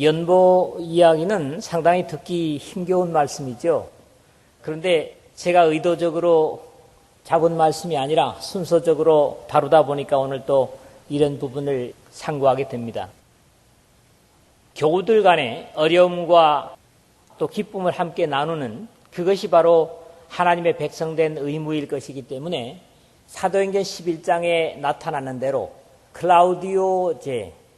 연보 이야기는 상당히 듣기 힘겨운 말씀이죠. 그런데 제가 의도적으로 잡은 말씀이 아니라 순서적으로 다루다 보니까 오늘 또 이런 부분을 상고하게 됩니다. 교우들 간의 어려움과 또 기쁨을 함께 나누는 그것이 바로 하나님의 백성된 의무일 것이기 때문에 사도행전 11장에 나타나는 대로 클라우디오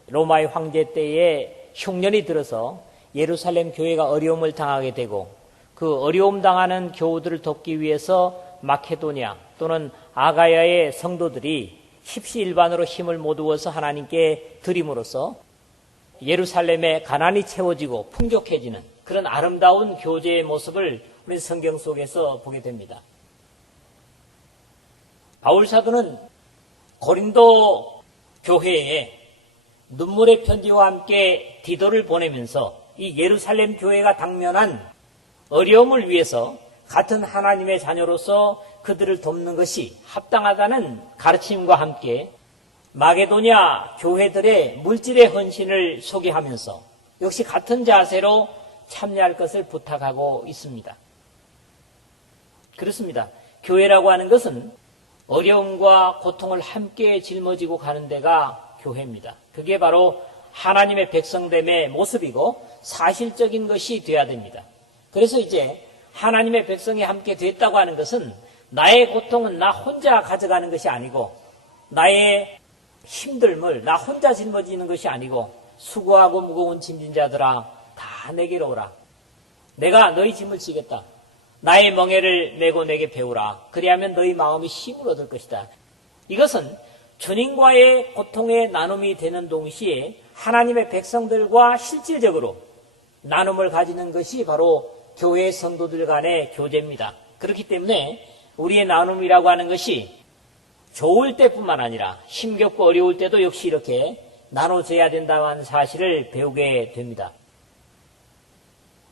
로마의 황제 때에 흉년이 들어서 예루살렘 교회가 어려움을 당하게 되고 그 어려움 당하는 교우들을 돕기 위해서 마케도니아 또는 아가야의 성도들이 십시일반으로 힘을 모두어서 하나님께 드림으로써 예루살렘의 가난이 채워지고 풍족해지는 그런 아름다운 교제의 모습을 우리 성경 속에서 보게 됩니다. 바울 사도는 고린도 교회에 눈물의 편지와 함께 디도를 보내면서 이 예루살렘 교회가 당면한 어려움을 위해서 같은 하나님의 자녀로서 그들을 돕는 것이 합당하다는 가르침과 함께 마게도냐 교회들의 물질의 헌신을 소개하면서 역시 같은 자세로 참여할 것을 부탁하고 있습니다. 그렇습니다. 교회라고 하는 것은 어려움과 고통을 함께 짊어지고 가는 데가 교회입니다. 그게 바로 하나님의 백성됨의 모습이고 사실적인 것이 되어야 됩니다. 그래서 이제 하나님의 백성이 함께 됐다고 하는 것은 나의 고통은 나 혼자 가져가는 것이 아니고 나의 힘듦을 나 혼자 짊어지는 것이 아니고 수고하고 무거운 짐진 자들아 다 내게로 오라. 내가 너희 짐을 지겠다. 나의 멍에를 메고 내게 배우라. 그리하면 너희 마음이 힘을 얻을 것이다. 이것은 주님과의 고통의 나눔이 되는 동시에 하나님의 백성들과 실질적으로 나눔을 가지는 것이 바로 교회 성도들 간의 교제입니다. 그렇기 때문에 우리의 나눔이라고 하는 것이 좋을 때뿐만 아니라 힘겹고 어려울 때도 역시 이렇게 나눠져야 된다는 사실을 배우게 됩니다.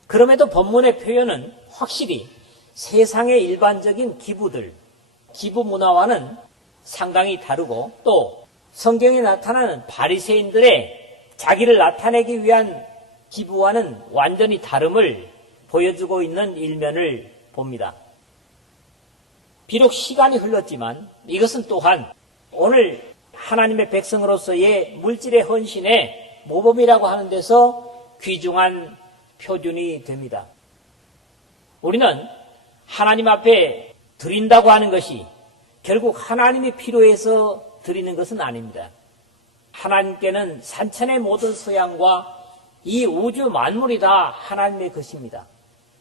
그럼에도 본문의 표현은 확실히 세상의 일반적인 기부들, 기부 문화와는 상당히 다르고 또 성경에 나타나는 바리새인들의 자기를 나타내기 위한 기부와는 완전히 다름을 보여주고 있는 일면을 봅니다. 비록 시간이 흘렀지만 이것은 또한 오늘 하나님의 백성으로서의 물질의 헌신의 모범이라고 하는 데서 귀중한 표준이 됩니다. 우리는 하나님 앞에 드린다고 하는 것이 결국 하나님이 필요해서 드리는 것은 아닙니다. 하나님께는 산천의 모든 소양과 이 우주 만물이 다 하나님의 것입니다.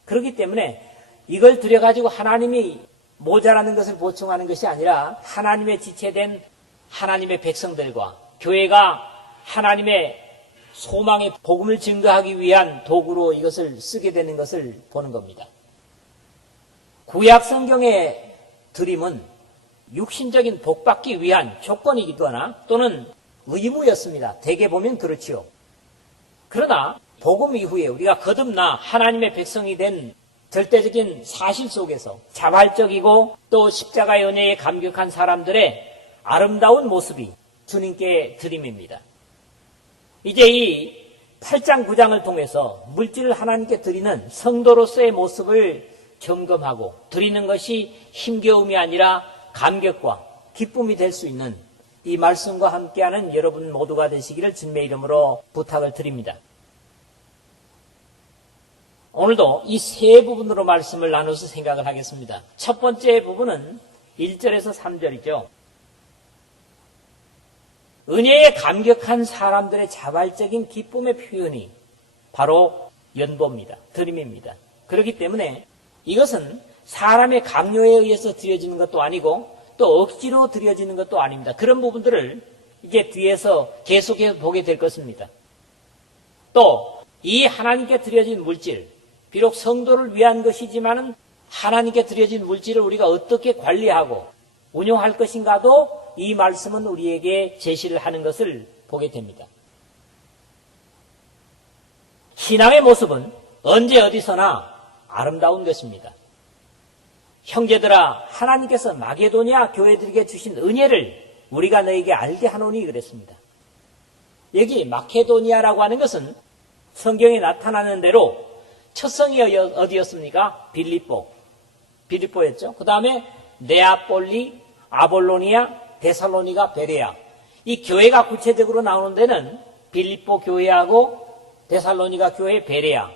그렇기 때문에 이걸 드려가지고 하나님이 모자라는 것을 보충하는 것이 아니라 하나님의 지체된 하나님의 백성들과 교회가 하나님의 소망의 복음을 증거하기 위한 도구로 이것을 쓰게 되는 것을 보는 겁니다. 구약 성경의 드림은 육신적인 복받기 위한 조건이기도 하나 또는 의무였습니다. 대개 보면 그렇지요. 그러나 복음 이후에 우리가 거듭나 하나님의 백성이 된 절대적인 사실 속에서 자발적이고 또 십자가의 은혜에 감격한 사람들의 아름다운 모습이 주님께 드림입니다. 이제 이 8장 9장을 통해서 물질을 하나님께 드리는 성도로서의 모습을 점검하고 드리는 것이 힘겨움이 아니라 감격과 기쁨이 될 수 있는 이 말씀과 함께하는 여러분 모두가 되시기를 주님의 이름으로 부탁을 드립니다. 오늘도 이 세 부분으로 말씀을 나눠서 생각을 하겠습니다. 첫 번째 부분은 1절에서 3절이죠. 은혜에 감격한 사람들의 자발적인 기쁨의 표현이 바로 연보입니다. 드림입니다. 그렇기 때문에 이것은 사람의 강요에 의해서 드려지는 것도 아니고 또 억지로 드려지는 것도 아닙니다. 그런 부분들을 이제 뒤에서 계속해서 보게 될 것입니다. 또 이 하나님께 드려진 물질, 비록 성도를 위한 것이지만은 하나님께 드려진 물질을 우리가 어떻게 관리하고 운용할 것인가도 이 말씀은 우리에게 제시를 하는 것을 보게 됩니다. 신앙의 모습은 언제 어디서나 아름다운 것입니다. 형제들아, 하나님께서 마게도냐 교회들에게 주신 은혜를 우리가 너에게 알게 하노니 그랬습니다. 여기 마케도니아라고 하는 것은 성경에 나타나는 대로 첫 성이 어디였습니까? 빌립보였죠. 그 다음에 네아폴리, 아볼로니아, 데살로니가, 베레아. 이 교회가 구체적으로 나오는 데는 빌립보 교회하고 데살로니가 교회, 베레아.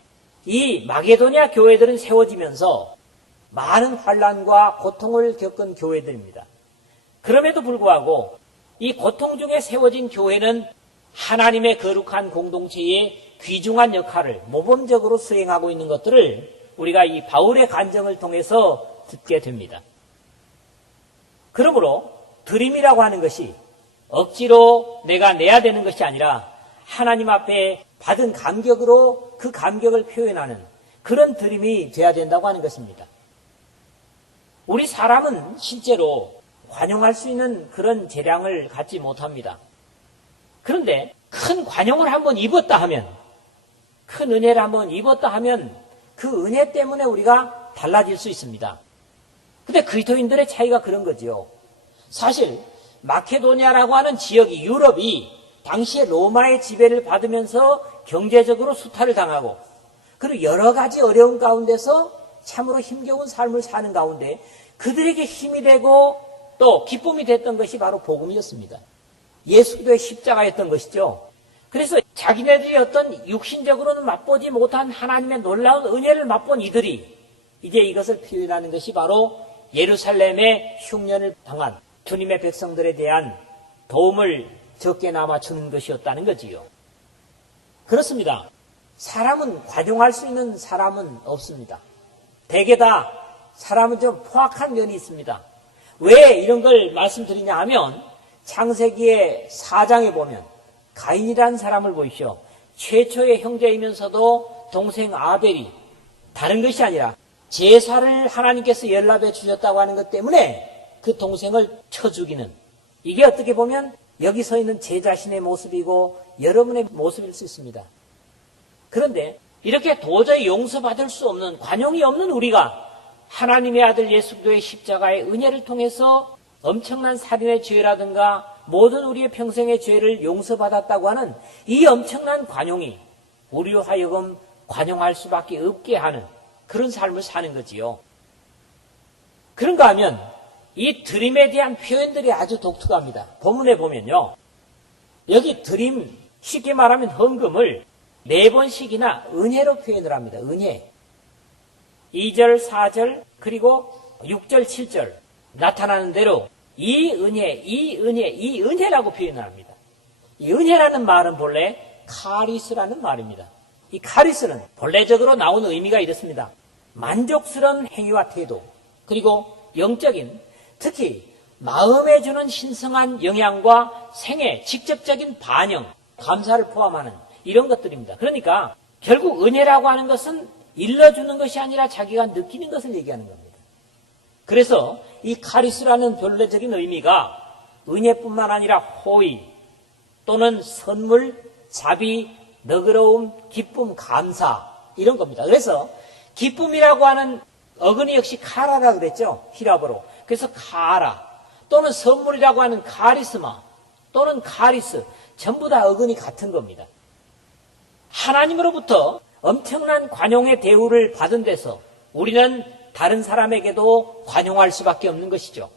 이 마게도니아 교회들은 세워지면서 많은 환난과 고통을 겪은 교회들입니다. 그럼에도 불구하고 이 고통 중에 세워진 교회는 하나님의 거룩한 공동체의 귀중한 역할을 모범적으로 수행하고 있는 것들을 우리가 이 바울의 간증을 통해서 듣게 됩니다. 그러므로 드림이라고 하는 것이 억지로 내가 내야 되는 것이 아니라 하나님 앞에 받은 감격으로 그 감격을 표현하는 그런 드림이 되어야 된다고 하는 것입니다. 우리 사람은 실제로 관용할 수 있는 그런 재량을 갖지 못합니다. 그런데 큰 관용을 한번 입었다 하면, 큰 은혜를 한번 입었다 하면 그 은혜 때문에 우리가 달라질 수 있습니다. 근데 그리스도인들의 차이가 그런 거지요. 사실 마케도니아라고 하는 지역이, 유럽이 당시에 로마의 지배를 받으면서 경제적으로 수탈을 당하고 그리고 여러 가지 어려운 가운데서 참으로 힘겨운 삶을 사는 가운데 그들에게 힘이 되고 또 기쁨이 됐던 것이 바로 복음이었습니다. 예수 그리스도의 십자가였던 것이죠. 그래서 자기네들이 어떤 육신적으로는 맛보지 못한 하나님의 놀라운 은혜를 맛본 이들이 이제 이것을 표현하는 것이 바로 예루살렘의 흉년을 당한 주님의 백성들에 대한 도움을 적게나마 주는 것이었다는 거지요. 그렇습니다. 사람은 관용할 수 있는 사람은 없습니다. 대개 다 사람은 좀 포악한 면이 있습니다. 왜 이런 걸 말씀드리냐 하면 창세기의 4장에 보면 가인이라는 사람을 보십시오. 최초의 형제이면서도 동생 아벨이 다른 것이 아니라 제사를 하나님께서 연락해 주셨다고 하는 것 때문에 그 동생을 쳐 죽이는, 이게 어떻게 보면 여기 서 있는 제 자신의 모습이고 여러분의 모습일 수 있습니다. 그런데 이렇게 도저히 용서받을 수 없는, 관용이 없는 우리가 하나님의 아들 예수 그리스도의 십자가의 은혜를 통해서 엄청난 살인의 죄라든가 모든 우리의 평생의 죄를 용서받았다고 하는 이 엄청난 관용이 우리로 하여금 관용할 수밖에 없게 하는 그런 삶을 사는 거지요. 그런가 하면 이 드림에 대한 표현들이 아주 독특합니다. 본문에 보면요, 여기 드림, 쉽게 말하면 헌금을 4번씩이나 은혜로 표현을 합니다. 은혜. 2절, 4절, 그리고 6절, 7절 나타나는 대로 이 은혜, 이 은혜, 이 은혜라고 표현을 합니다. 이 은혜라는 말은 본래 카리스라는 말입니다. 이 카리스는 본래적으로 나온 의미가 이렇습니다. 만족스러운 행위와 태도, 그리고 영적인, 특히 마음에 주는 신성한 영향과 생애, 직접적인 반영, 감사를 포함하는 이런 것들입니다. 그러니까 결국 은혜라고 하는 것은 일러주는 것이 아니라 자기가 느끼는 것을 얘기하는 겁니다. 그래서 이 카리스라는 본래적인 의미가 은혜뿐만 아니라 호의 또는 선물, 자비, 너그러움, 기쁨, 감사 이런 겁니다. 그래서 기쁨이라고 하는 어근이 역시 카라라 그랬죠. 히랍어로. 그래서 카라 또는 선물이라고 하는 카리스마 또는 카리스, 전부 다 어근이 같은 겁니다. 하나님으로부터 엄청난 관용의 대우를 받은 데서 우리는 다른 사람에게도 관용할 수밖에 없는 것이죠.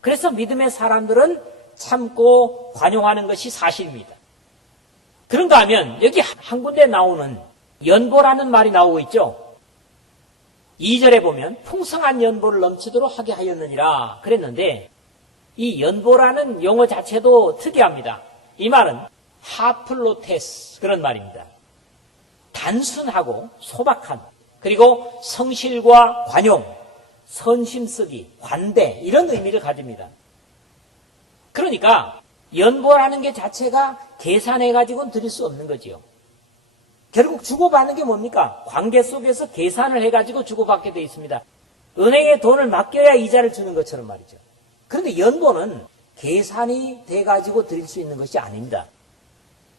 그래서 믿음의 사람들은 참고 관용하는 것이 사실입니다. 그런가 하면 여기 한 군데 나오는 연보라는 말이 나오고 있죠. 2절에 보면 풍성한 연보를 넘치도록 하게 하였느니라 그랬는데, 이 연보라는 용어 자체도 특이합니다. 이 말은 하플로테스, 그런 말입니다. 단순하고 소박한, 그리고 성실과 관용, 선심쓰기, 관대 이런 의미를 가집니다. 그러니까 연보라는 게 자체가 계산해가지고는 드릴 수 없는 거지요. 결국 주고받는 게 뭡니까? 관계 속에서 계산을 해가지고 주고받게 되어 있습니다. 은행에 돈을 맡겨야 이자를 주는 것처럼 말이죠. 그런데 연보는 계산이 돼가지고 드릴 수 있는 것이 아닙니다.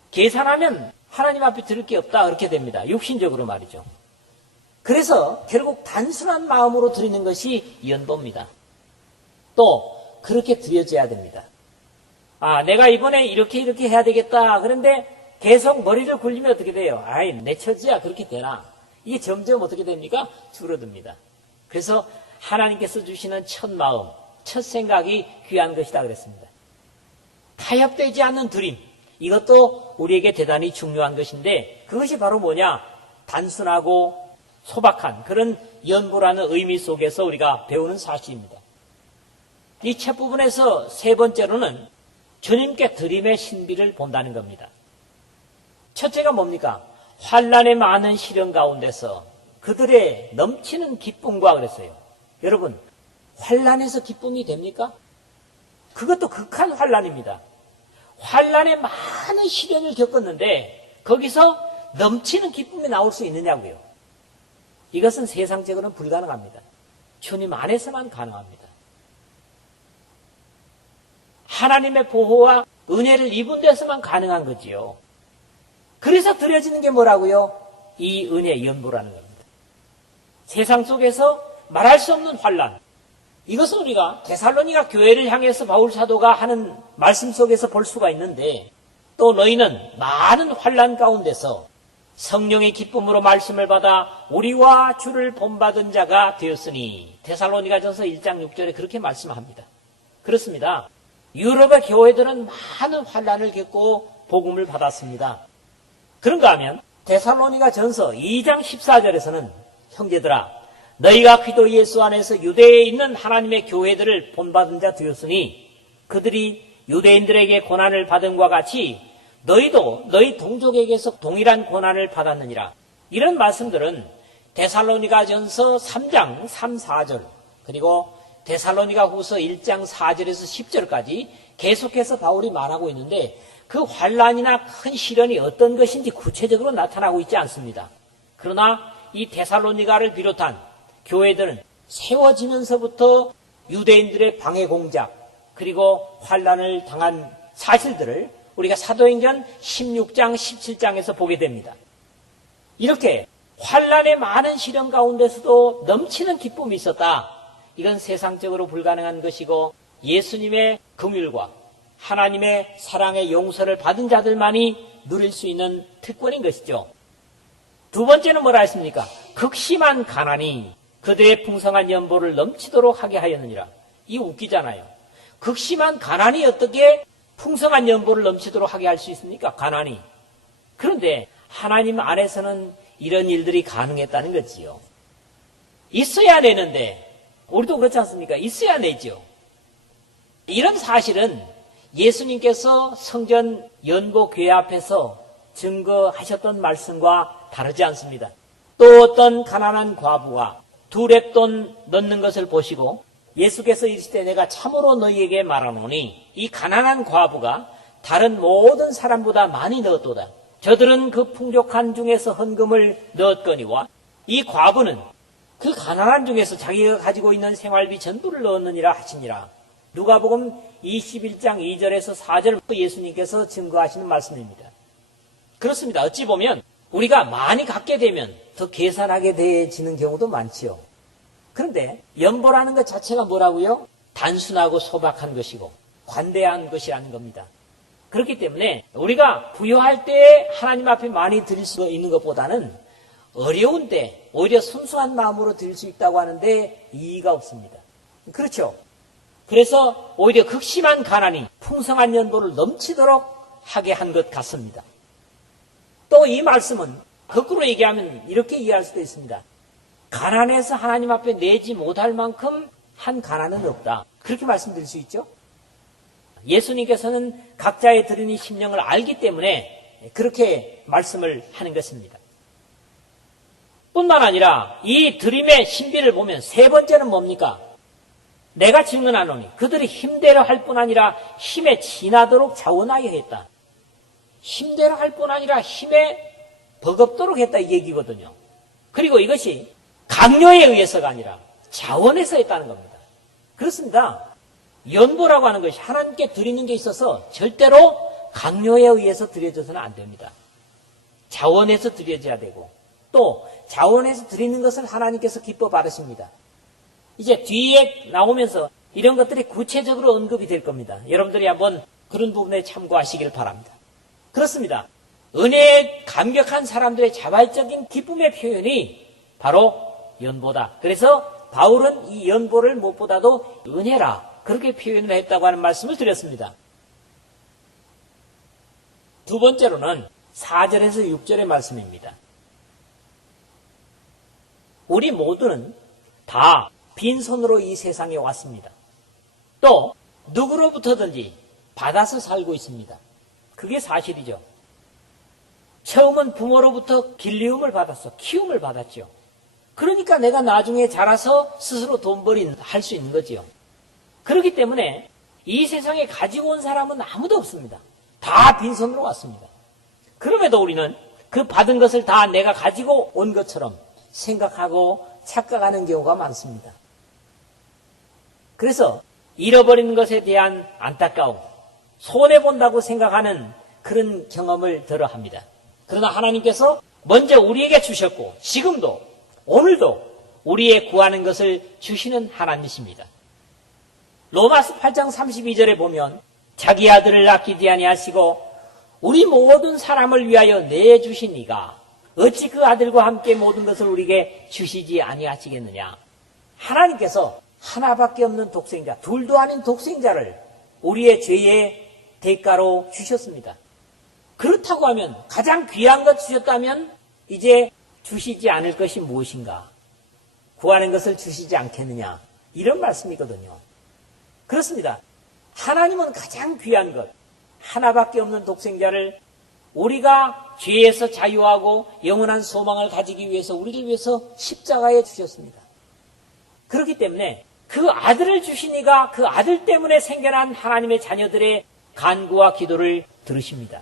계산하면 하나님 앞에 드릴 게 없다, 그렇게 됩니다. 육신적으로 말이죠. 그래서 결국 단순한 마음으로 드리는 것이 연보입니다. 또 그렇게 드려져야 됩니다. 아, 내가 이번에 이렇게 해야 되겠다. 그런데 계속 머리를 굴리면 어떻게 돼요? 아이, 내 처지야 그렇게 되나? 이게 점점 어떻게 됩니까? 줄어듭니다. 그래서 하나님께서 주시는 첫 마음, 첫 생각이 귀한 것이다 그랬습니다. 타협되지 않는 드림, 이것도 우리에게 대단히 중요한 것인데 그것이 바로 뭐냐? 단순하고 소박한 그런 연보라는 의미 속에서 우리가 배우는 사실입니다. 이 첫 부분에서 세 번째로는 주님께 드림의 신비를 본다는 겁니다. 첫째가 뭡니까? 환난의 많은 시련 가운데서 그들의 넘치는 기쁨과 그랬어요. 여러분, 환난에서 기쁨이 됩니까? 그것도 극한 환난입니다. 환난의 많은 시련을 겪었는데 거기서 넘치는 기쁨이 나올 수 있느냐고요. 이것은 세상적으로는 불가능합니다. 주님 안에서만 가능합니다. 하나님의 보호와 은혜를 입은 데서만 가능한 거지요. 그래서 드려지는 게 뭐라고요? 이 은혜의 연보라는 겁니다. 세상 속에서 말할 수 없는 환난. 이것은 우리가 데살로니가 교회를 향해서 바울 사도가 하는 말씀 속에서 볼 수가 있는데 또 너희는 많은 환난 가운데서 성령의 기쁨으로 말씀을 받아 우리와 주를 본받은 자가 되었으니 데살로니가전서 1장 6절에 그렇게 말씀합니다. 그렇습니다. 유럽의 교회들은 많은 환난을 겪고 복음을 받았습니다. 그런가 하면 데살로니가전서 2장 14절에서는 형제들아 너희가 그리스도 예수 안에서 유대에 있는 하나님의 교회들을 본받은 자 되었으니 그들이 유대인들에게 고난을 받은과 같이 너희도 너희 동족에게서 동일한 고난을 받았느니라. 이런 말씀들은 데살로니가전서 3장 3, 4절 그리고 데살로니가 후서 1장 4절에서 10절까지 계속해서 바울이 말하고 있는데 그 환난이나 큰 시련이 어떤 것인지 구체적으로 나타나고 있지 않습니다. 그러나 이 데살로니가를 비롯한 교회들은 세워지면서부터 유대인들의 방해 공작 그리고 환난을 당한 사실들을 우리가 사도행전 16장 17장에서 보게 됩니다. 이렇게 환난의 많은 시련 가운데서도 넘치는 기쁨이 있었다. 이건 세상적으로 불가능한 것이고 예수님의 긍휼과 하나님의 사랑의 용서를 받은 자들만이 누릴 수 있는 특권인 것이죠. 두 번째는 뭐라 했습니까? 극심한 가난이 그들의 풍성한 연보를 넘치도록 하게 하였느니라. 이 웃기잖아요. 극심한 가난이 어떻게 풍성한 연보를 넘치도록 하게 할 수 있습니까? 가난이. 그런데 하나님 안에서는 이런 일들이 가능했다는 거지요. 있어야 내는데 우리도 그렇지 않습니까? 있어야 내죠. 이런 사실은 예수님께서 성전 연보궤 앞에서 증거하셨던 말씀과 다르지 않습니다. 또 어떤 가난한 과부가 두 렙돈 넣는 것을 보시고 예수께서 이르시되 내가 참으로 너희에게 말하노니 이 가난한 과부가 다른 모든 사람보다 많이 넣었도다. 저들은 그 풍족한 중에서 헌금을 넣었거니와 이 과부는 그 가난한 중에서 자기가 가지고 있는 생활비 전부를 넣었느니라 하시니라. 누가복음 21장 2절에서 4절 예수님께서 증거하시는 말씀입니다. 그렇습니다. 어찌 보면 우리가 많이 갖게 되면 더 계산하게 되어지는 경우도 많지요. 그런데 연보라는 것 자체가 뭐라고요? 단순하고 소박한 것이고 관대한 것이라는 겁니다. 그렇기 때문에 우리가 부여할 때 하나님 앞에 많이 드릴 수 있는 것보다는 어려운 때 오히려 순수한 마음으로 드릴 수 있다고 하는데 이의가 없습니다. 그렇죠? 그래서 오히려 극심한 가난이 풍성한 연보를 넘치도록 하게 한 것 같습니다. 또 이 말씀은 거꾸로 얘기하면 이렇게 이해할 수도 있습니다. 가난해서 하나님 앞에 내지 못할 만큼 한 가난은 없다. 그렇게 말씀드릴 수 있죠? 예수님께서는 각자의 드리는 심령을 알기 때문에 그렇게 말씀을 하는 것입니다. 뿐만 아니라 이 드림의 신비를 보면 세 번째는 뭡니까? 내가 증언하노니 그들이 힘대로 할 뿐 아니라 힘에 지나도록 자원하여 했다. 힘대로 할 뿐 아니라 힘에 버겁도록 했다 이 얘기거든요. 그리고 이것이 강요에 의해서가 아니라 자원해서 했다는 겁니다. 그렇습니다. 연보라고 하는 것이 하나님께 드리는 게 있어서 절대로 강요에 의해서 드려져서는 안 됩니다. 자원해서 드려져야 되고 또 자원해서 드리는 것을 하나님께서 기뻐 받으십니다. 이제 뒤에 나오면서 이런 것들이 구체적으로 언급이 될 겁니다. 여러분들이 한번 그런 부분에 참고하시길 바랍니다. 그렇습니다. 은혜에 감격한 사람들의 자발적인 기쁨의 표현이 바로 연보다. 그래서 바울은 이 연보를 무엇보다도 은혜라 그렇게 표현을 했다고 하는 말씀을 드렸습니다. 두 번째로는 4절에서 6절의 말씀입니다. 우리 모두는 다 빈손으로 이 세상에 왔습니다. 또 누구로부터든지 받아서 살고 있습니다. 그게 사실이죠. 처음은 부모로부터 길리움을 받았어. 키움을 받았죠. 그러니까 내가 나중에 자라서 스스로 돈벌이 할 수 있는 거지요. 그렇기 때문에 이 세상에 가지고 온 사람은 아무도 없습니다. 다 빈손으로 왔습니다. 그럼에도 우리는 그 받은 것을 다 내가 가지고 온 것처럼 생각하고 착각하는 경우가 많습니다. 그래서 잃어버린 것에 대한 안타까움, 손해본다고 생각하는 그런 경험을 들어 합니다. 그러나 하나님께서 먼저 우리에게 주셨고 지금도 오늘도 우리의 구하는 것을 주시는 하나님이십니다. 로마서 8장 32절에 보면 자기 아들을 아끼지 아니하시고 우리 모든 사람을 위하여 내주신 이가 어찌 그 아들과 함께 모든 것을 우리에게 주시지 아니하시겠느냐. 하나님께서 하나밖에 없는 독생자, 둘도 아닌 독생자를 우리의 죄의 대가로 주셨습니다. 그렇다고 하면 가장 귀한 것 주셨다면 이제 주시지 않을 것이 무엇인가? 구하는 것을 주시지 않겠느냐? 이런 말씀이거든요. 그렇습니다. 하나님은 가장 귀한 것, 하나밖에 없는 독생자를 우리가 죄에서 자유하고 영원한 소망을 가지기 위해서 우리를 위해서 십자가에 주셨습니다. 그렇기 때문에 그 아들을 주시니가 그 아들 때문에 생겨난 하나님의 자녀들의 간구와 기도를 들으십니다.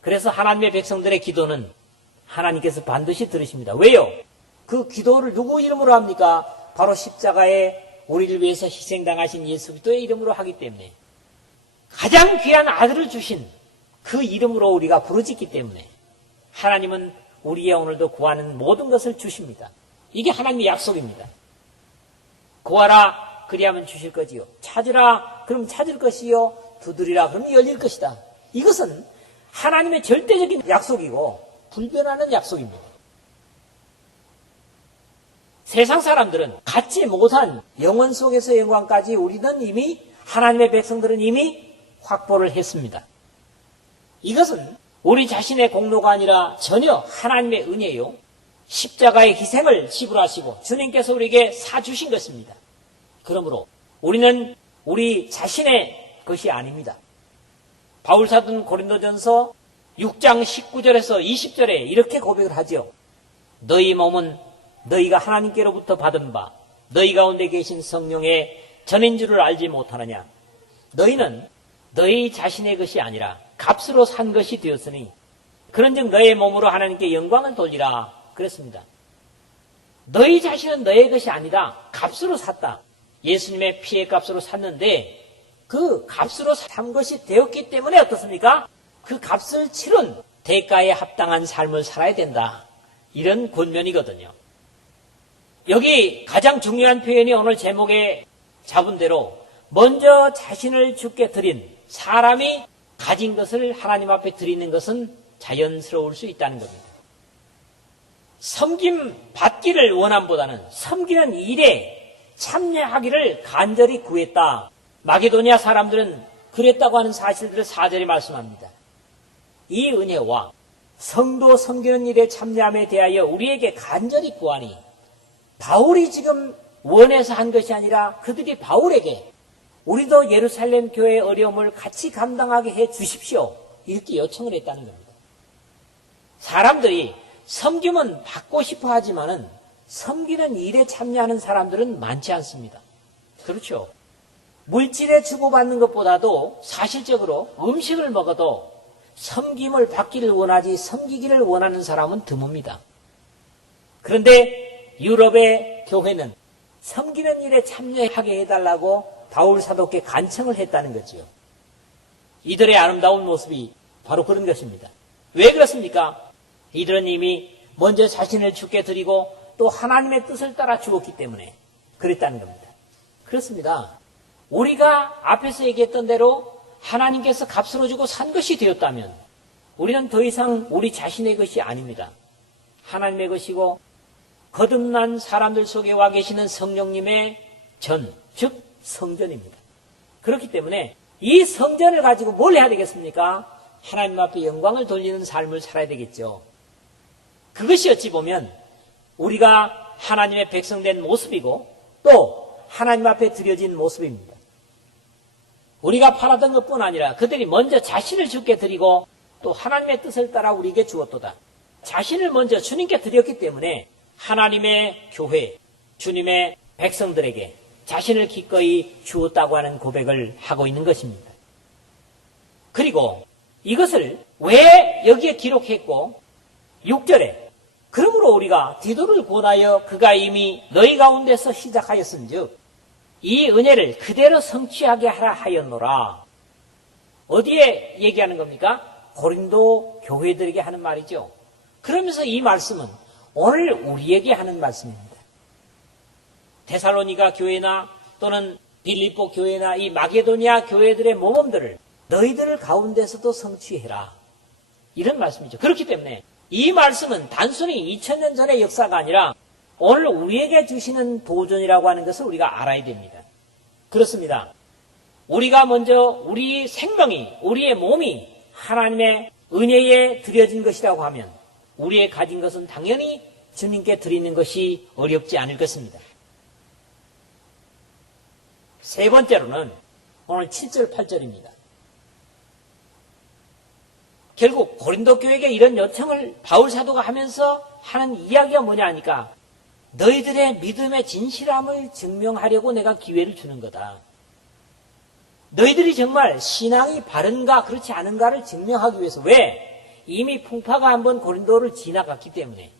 그래서 하나님의 백성들의 기도는 하나님께서 반드시 들으십니다. 왜요? 그 기도를 누구 이름으로 합니까? 바로 십자가에 우리를 위해서 희생당하신 예수 그리스도의 이름으로 하기 때문에 가장 귀한 아들을 주신 그 이름으로 우리가 부르짖기 때문에 하나님은 우리의 오늘도 구하는 모든 것을 주십니다. 이게 하나님의 약속입니다. 구하라 그리하면 주실 것이요. 찾으라 그럼 찾을 것이요. 두드리라 그러면 열릴 것이다. 이것은 하나님의 절대적인 약속이고 불변하는 약속입니다. 세상 사람들은 갖지 못한 영원 속에서 영광까지 우리는 이미 하나님의 백성들은 이미 확보를 했습니다. 이것은 우리 자신의 공로가 아니라 전혀 하나님의 은혜요. 십자가의 희생을 지불하시고 주님께서 우리에게 사주신 것입니다. 그러므로 우리는 우리 자신의 것이 아닙니다. 바울사도는 고린도전서 6장 19절에서 20절에 이렇게 고백을 하죠. 너희 몸은 너희가 하나님께로부터 받은 바 너희 가운데 계신 성령의 전인 줄을 알지 못하느냐. 너희는 너희 자신의 것이 아니라 값으로 산 것이 되었으니 그런즉 너의 몸으로 하나님께 영광을 돌리라 그랬습니다. 너희 자신은 너의 것이 아니다. 값으로 샀다. 예수님의 피의 값으로 샀는데 그 값으로 산 것이 되었기 때문에 어떻습니까? 그 값을 치른 대가에 합당한 삶을 살아야 된다. 이런 권면이거든요. 여기 가장 중요한 표현이 오늘 제목에 잡은 대로 먼저 자신을 주께 드린 사람이 가진 것을 하나님 앞에 드리는 것은 자연스러울 수 있다는 겁니다. 섬김 받기를 원함보다는 섬기는 일에 참여하기를 간절히 구했다. 마게도니아 사람들은 그랬다고 하는 사실들을 4절에 말씀합니다. 이 은혜와 성도 섬기는 일에 참여함에 대하여 우리에게 간절히 구하니 바울이 지금 원해서 한 것이 아니라 그들이 바울에게 우리도 예루살렘 교회의 어려움을 같이 감당하게 해 주십시오. 이렇게 요청을 했다는 겁니다. 사람들이 섬김은 받고 싶어 하지만은 섬기는 일에 참여하는 사람들은 많지 않습니다. 그렇죠. 물질에 주고받는 것보다도 사실적으로 음식을 먹어도 섬김을 받기를 원하지 섬기기를 원하는 사람은 드뭅니다. 그런데 유럽의 교회는 섬기는 일에 참여하게 해달라고 바울 사도께 간청을 했다는 거지요. 이들의 아름다운 모습이 바로 그런 것입니다. 왜 그렇습니까? 이들은 이미 먼저 자신을 주께 드리고 또 하나님의 뜻을 따라 주었기 때문에 그랬다는 겁니다. 그렇습니다. 우리가 앞에서 얘기했던 대로 하나님께서 값으로 주고 산 것이 되었다면 우리는 더 이상 우리 자신의 것이 아닙니다. 하나님의 것이고 거듭난 사람들 속에 와 계시는 성령님의 전, 즉 성전입니다. 그렇기 때문에 이 성전을 가지고 뭘 해야 되겠습니까? 하나님 앞에 영광을 돌리는 삶을 살아야 되겠죠. 그것이 어찌 보면 우리가 하나님의 백성된 모습이고 또 하나님 앞에 드려진 모습입니다. 우리가 바라던 것뿐 아니라 그들이 먼저 자신을 주께 드리고 또 하나님의 뜻을 따라 우리에게 주었도다. 자신을 먼저 주님께 드렸기 때문에 하나님의 교회, 주님의 백성들에게 자신을 기꺼이 주었다고 하는 고백을 하고 있는 것입니다. 그리고 이것을 왜 여기에 기록했고 6절에 그러므로 우리가 디도를 구원하여 그가 이미 너희 가운데서 시작하였은즉 이 은혜를 그대로 성취하게 하라 하였노라. 어디에 얘기하는 겁니까? 고린도 교회들에게 하는 말이죠. 그러면서 이 말씀은 오늘 우리에게 하는 말씀입니다. 데살로니가 교회나 또는 빌립보 교회나 이 마게도니아 교회들의 모범들을 너희들 가운데서도 성취해라. 이런 말씀이죠. 그렇기 때문에 이 말씀은 단순히 2000년 전의 역사가 아니라 오늘 우리에게 주시는 도전이라고 하는 것을 우리가 알아야 됩니다. 그렇습니다. 우리가 먼저 우리 생명이, 우리의 몸이 하나님의 은혜에 드려진 것이라고 하면 우리의 가진 것은 당연히 주님께 드리는 것이 어렵지 않을 것입니다. 세 번째로는 오늘 7절, 8절입니다. 결국 고린도 교회에게 이런 요청을 바울 사도가 하면서 하는 이야기가 뭐냐 하니까 너희들의 믿음의 진실함을 증명하려고 내가 기회를 주는 거다. 너희들이 정말 신앙이 바른가 그렇지 않은가를 증명하기 위해서. 왜? 이미 풍파가 한번 고린도를 지나갔기 때문에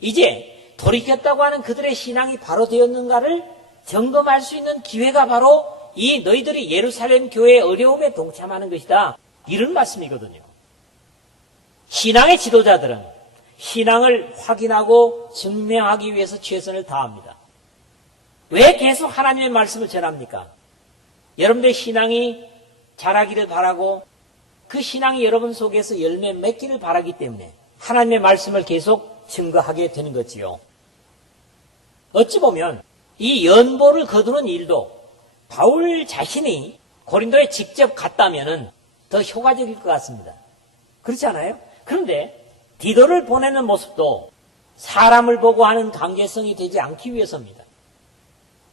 이제 돌이켰다고 하는 그들의 신앙이 바로 되었는가를 점검할 수 있는 기회가 바로 이 너희들이 예루살렘 교회의 어려움에 동참하는 것이다. 이런 말씀이거든요. 신앙의 지도자들은 신앙을 확인하고 증명하기 위해서 최선을 다합니다. 왜 계속 하나님의 말씀을 전합니까? 여러분들의 신앙이 자라기를 바라고 그 신앙이 여러분 속에서 열매 맺기를 바라기 때문에 하나님의 말씀을 계속 증거하게 되는 거지요. 어찌 보면 이 연보를 거두는 일도 바울 자신이 고린도에 직접 갔다면 더 효과적일 것 같습니다. 그렇지 않아요? 그런데 디도를 보내는 모습도 사람을 보고 하는 관계성이 되지 않기 위해서입니다.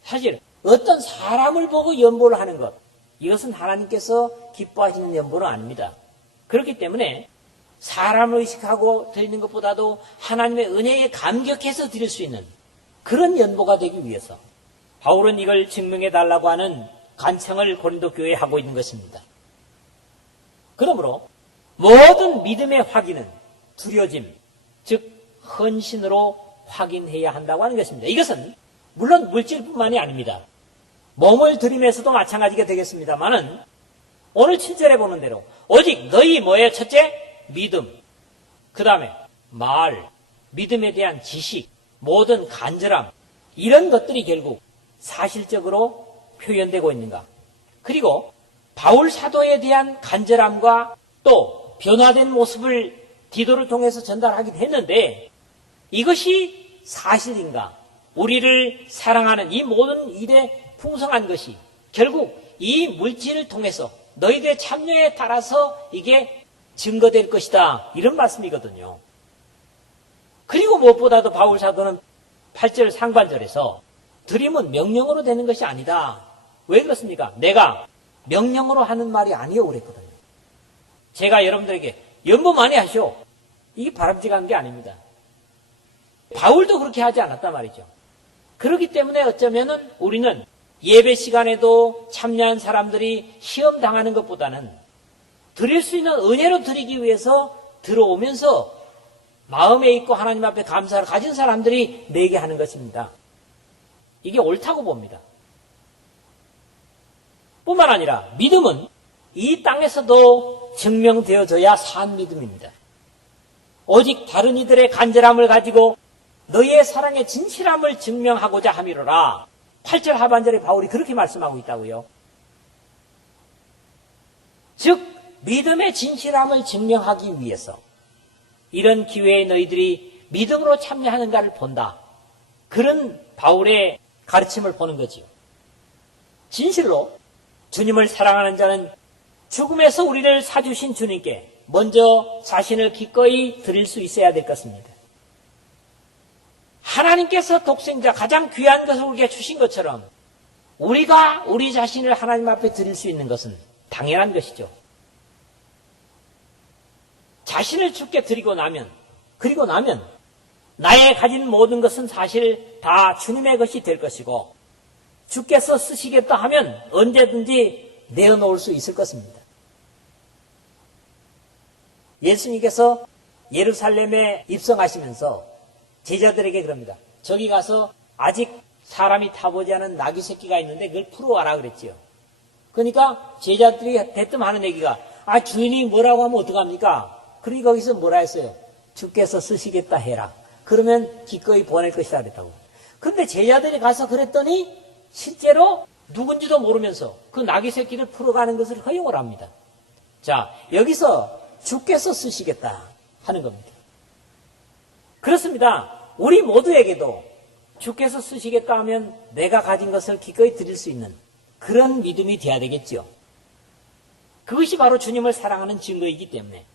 사실 어떤 사람을 보고 연보를 하는 것, 이것은 하나님께서 기뻐하시는 연보는 아닙니다. 그렇기 때문에 사람을 의식하고 드리는 것보다도 하나님의 은혜에 감격해서 드릴 수 있는 그런 연보가 되기 위해서 바울은 이걸 증명해 달라고 하는 간청을 고린도 교회에 하고 있는 것입니다. 그러므로 모든 믿음의 확인은 두려짐, 즉 헌신으로 확인해야 한다고 하는 것입니다. 이것은 물론 물질뿐만이 아닙니다. 몸을 드림에서도 마찬가지가 되겠습니다만은 오늘 7절에 보는 대로 오직 너희 뭐예요? 첫째, 믿음. 그 다음에 말, 믿음에 대한 지식, 모든 간절함, 이런 것들이 결국 사실적으로 표현되고 있는가. 그리고 바울 사도에 대한 간절함과 또 변화된 모습을 디도를 통해서 전달하긴 했는데 이것이 사실인가? 우리를 사랑하는 이 모든 일에 풍성한 것이 결국 이 물질을 통해서 너희들의 참여에 따라서 이게 증거될 것이다. 이런 말씀이거든요. 그리고 무엇보다도 바울 사도는 8절 상반절에서 드림은 명령으로 되는 것이 아니다. 왜 그렇습니까? 내가 명령으로 하는 말이 아니요 그랬거든요. 제가 여러분들에게 연보 많이 하시오. 이게 바람직한 게 아닙니다. 바울도 그렇게 하지 않았단 말이죠. 그렇기 때문에 어쩌면은 우리는 예배 시간에도 참여한 사람들이 시험 당하는 것보다는 드릴 수 있는 은혜로 드리기 위해서 들어오면서 마음에 있고 하나님 앞에 감사를 가진 사람들이 내게 하는 것입니다. 이게 옳다고 봅니다. 뿐만 아니라 믿음은 이 땅에서도 증명되어져야 산 믿음입니다. 오직 다른 이들의 간절함을 가지고 너희의 사랑의 진실함을 증명하고자 함이로라. 8절 하반절에 바울이 그렇게 말씀하고 있다고요. 즉 믿음의 진실함을 증명하기 위해서 이런 기회에 너희들이 믿음으로 참여하는가를 본다. 그런 바울의 가르침을 보는 거지요. 진실로 주님을 사랑하는 자는 죽음에서 우리를 사주신 주님께 먼저 자신을 기꺼이 드릴 수 있어야 될 것입니다. 하나님께서 독생자 가장 귀한 것을 우리에게 주신 것처럼 우리가 우리 자신을 하나님 앞에 드릴 수 있는 것은 당연한 것이죠. 자신을 주께 드리고 나면 나의 가진 모든 것은 사실 다 주님의 것이 될 것이고 주께서 쓰시겠다 하면 언제든지 내어놓을 수 있을 것입니다. 예수님께서 예루살렘에 입성하시면서 제자들에게 그럽니다. 저기 가서 아직 사람이 타보지 않은 나귀 새끼가 있는데 그걸 풀어와라 그랬지요. 그러니까 제자들이 대뜸 하는 얘기가 주인이 뭐라고 하면 어떡합니까? 그러니 거기서 뭐라 했어요? 주께서 쓰시겠다 해라. 그러면 기꺼이 보낼 것이다 그랬다고. 그런데 제자들이 가서 그랬더니 실제로 누군지도 모르면서 그 나귀 새끼를 풀어가는 것을 허용을 합니다. 자, 여기서 주께서 쓰시겠다 하는 겁니다. 그렇습니다. 우리 모두에게도 주께서 쓰시겠다 하면 내가 가진 것을 기꺼이 드릴 수 있는 그런 믿음이 돼야 되겠죠. 그것이 바로 주님을 사랑하는 증거이기 때문에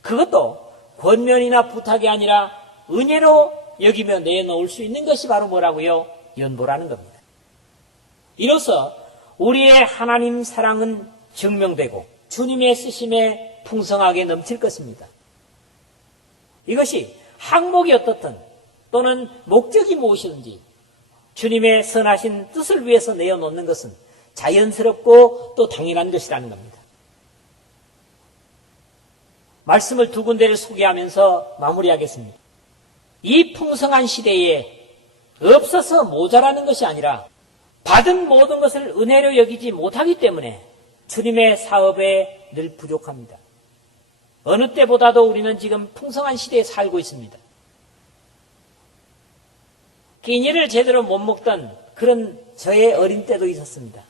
그것도 권면이나 부탁이 아니라 은혜로 여기며 내놓을 수 있는 것이 바로 뭐라고요? 연보라는 겁니다. 이로써 우리의 하나님 사랑은 증명되고 주님의 쓰심에 풍성하게 넘칠 것입니다. 이것이 항목이 어떻든 또는 목적이 무엇이든지 주님의 선하신 뜻을 위해서 내어놓는 것은 자연스럽고 또 당연한 것이라는 겁니다. 말씀을 두 군데를 소개하면서 마무리하겠습니다. 이 풍성한 시대에 없어서 모자라는 것이 아니라 받은 모든 것을 은혜로 여기지 못하기 때문에 주님의 사업에 늘 부족합니다. 어느 때보다도 우리는 지금 풍성한 시대에 살고 있습니다. 끼니를 제대로 못 먹던 그런 저의 어린 때도 있었습니다.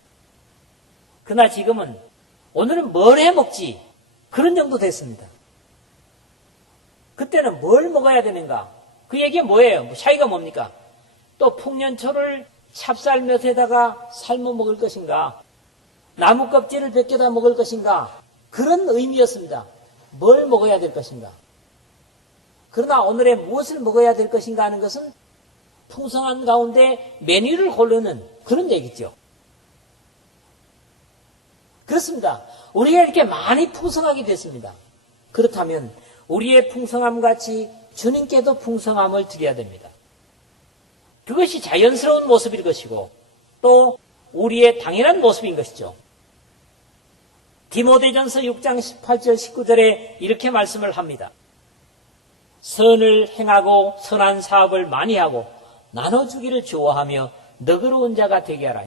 그러나 지금은 오늘은 뭘 해 먹지? 그런 정도 됐습니다. 그때는 뭘 먹어야 되는가? 그 얘기가 뭐예요? 차이가 뭡니까? 또 풍년초를 찹쌀몇에다가 삶아 먹을 것인가? 나무 껍질을 벗겨다 먹을 것인가? 그런 의미였습니다. 뭘 먹어야 될 것인가? 그러나 오늘의 무엇을 먹어야 될 것인가 하는 것은 풍성한 가운데 메뉴를 고르는 그런 얘기죠. 그렇습니다. 우리가 이렇게 많이 풍성하게 됐습니다. 그렇다면 우리의 풍성함 같이 주님께도 풍성함을 드려야 됩니다. 그것이 자연스러운 모습일 것이고 또 우리의 당연한 모습인 것이죠. 디모데전서 6장 18절 19절에 이렇게 말씀을 합니다. 선을 행하고 선한 사업을 많이 하고 나눠주기를 좋아하며 너그러운 자가 되게 하라.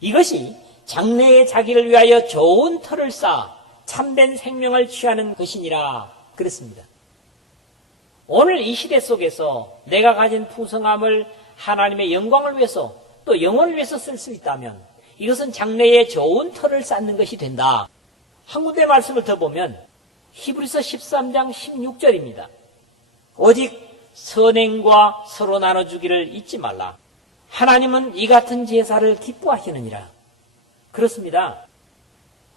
이것이 장래에 자기를 위하여 좋은 터를 쌓아 참된 생명을 취하는 것이니라 그랬습니다. 오늘 이 시대 속에서 내가 가진 풍성함을 하나님의 영광을 위해서 또 영혼을 위해서 쓸 수 있다면 이것은 장래에 좋은 터를 쌓는 것이 된다. 한 군데 말씀을 더 보면 히브리서 13장 16절입니다. 오직 선행과 서로 나눠주기를 잊지 말라. 하나님은 이 같은 제사를 기뻐하시느니라. 그렇습니다.